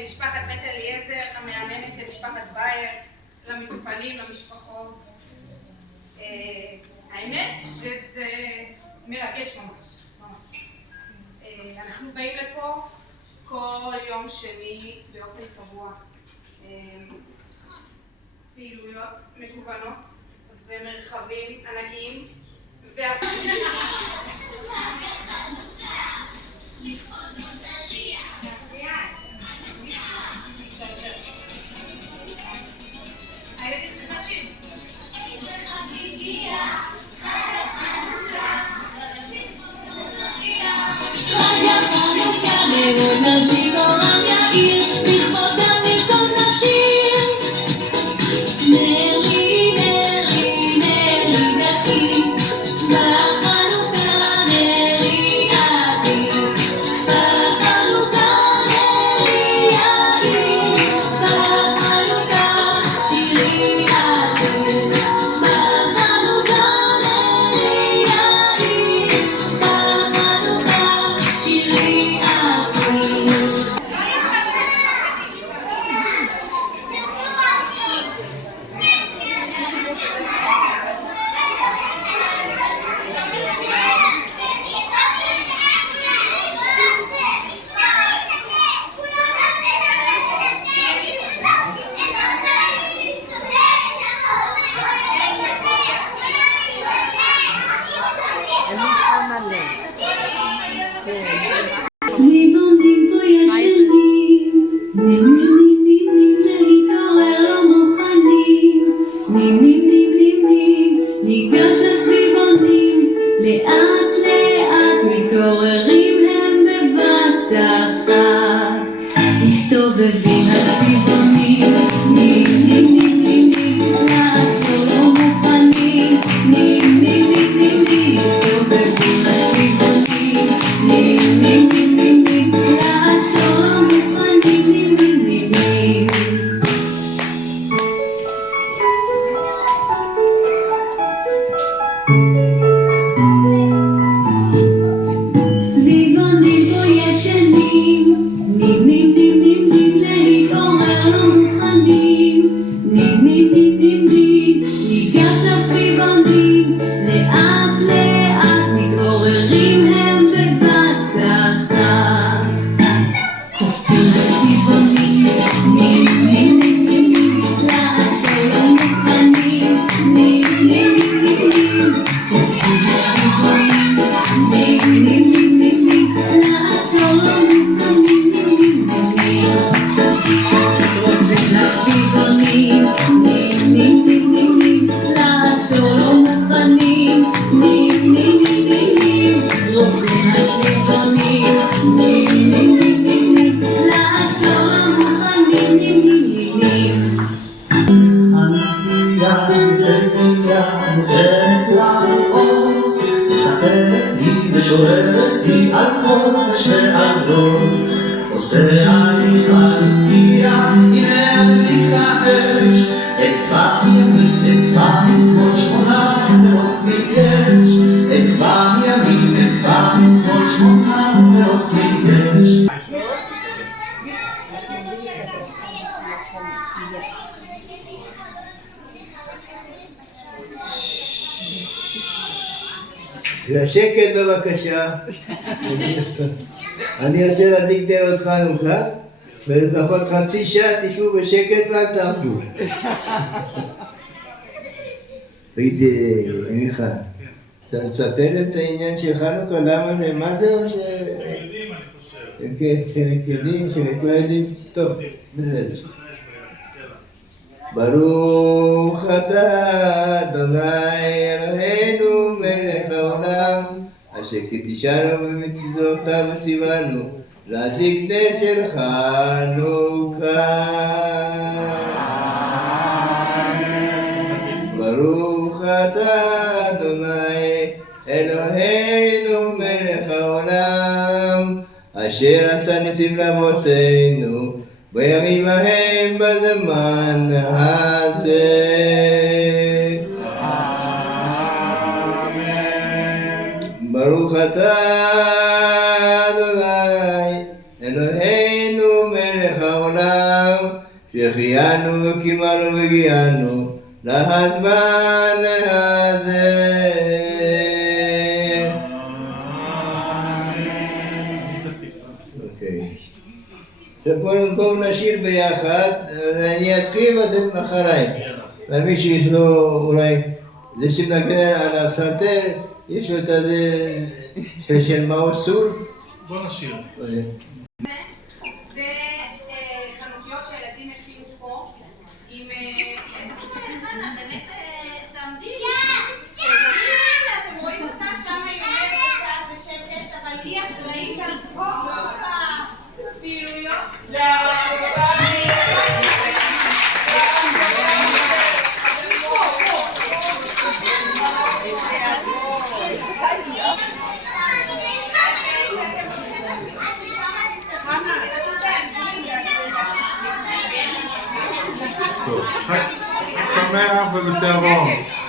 למשפחת בית אליעזר המהממת, למשפחת בייר, למטופלים, למשפחות. האמת שזה מרגש ממש, ממש. אנחנו באים לפה כל יום שני באופן קבוע. פעילויות מגוונות ומרחבים ענקיים הילדים צריכים לשיר. איזה חג הגיע, חג החנוכה, חג החנוכה, נרות נדליק אורם יאיר, לכבודם נרקוד נשיר. נרי נרי נרי נרי, בחנוכה נרי אדיר, בחנוכה נרי אדיר, בחנוכה שירי אשיר, בחנוכה נרי אדיר, בחנוכה שירי אשיר. סביבונים פה ישנים, נים להתעורר לא מוכנים, נים ניגש לסביבונים, לאט לאט מתעוררים הם בבת אחת, מסתובבים הסביבונים, נים לעצור לא מוכנים, נים מסתובבים הסביבונים, נים לעצור לא מוכנים, נים סביבונים פה ישנים, נים להתעורר לא מוכנים, נים ניגש לסביבונים, לאט לאט מתעוררים הם בבת אחת, קופצים לסביבונים, נים לעצור לא מוכנים, נים קופצים לסביבונים, נים לעצור לא מוכנים, רוקדים לסביבונים, נים לעצור לא מוכנים, נים רוקדים לסביבונים, נים לעצור לא מוכנים, מספרת לי ושואלת לי על חופש ועל דור, עושה אני חגיגה, הנה הדליקה אש, אצבע מימין, אצבע משמאל, 800 יש, אצבע מימין, אצבע משמאל, 800 יש. שקט בבקשה. אני רוצה להדליק נרות חנוכה, ולפחות חצי שעה תשבו בשקט ואל תעבדו. תגיד, מיכה, אתה תספר את העניין של חנוכה, למה זה, מה זה או ש... יודעים, אני חושב. חלק יודעים, חלק לא יודעים, טוב, בסדר. ברוך אתה אדוני אלוהינו מלך העולם, אשר קידשנו במצוותיו וציוונו להדליק נר של חנוכה. ברוך אתה אדוני אלוהינו מלך העולם, אשר עשה ניסים לאבותינו בימים ההם בזמן הזה. ברוך אתה אדוני אלוהינו אלוהינו מלך העולם, שהחיינו וקימנו והגיענו לזמן הזה. אוקיי. עכשיו בואו נשאיר ביחד, אני אתחיל ואתם אחריי. למי שיש לו אולי, זה שמנגן על הפסנתר, יש לו את הזה של מעוז צור. בוא נשאיר. זה חנוכיות שהילדים הכינו פה, עם... חנה, באמת תעמדי. אתם רואים אותה שם היא עומדת קצת בשקט, אבל היא אחראית על כל הפעילויות. חג שמח ובתיאבון.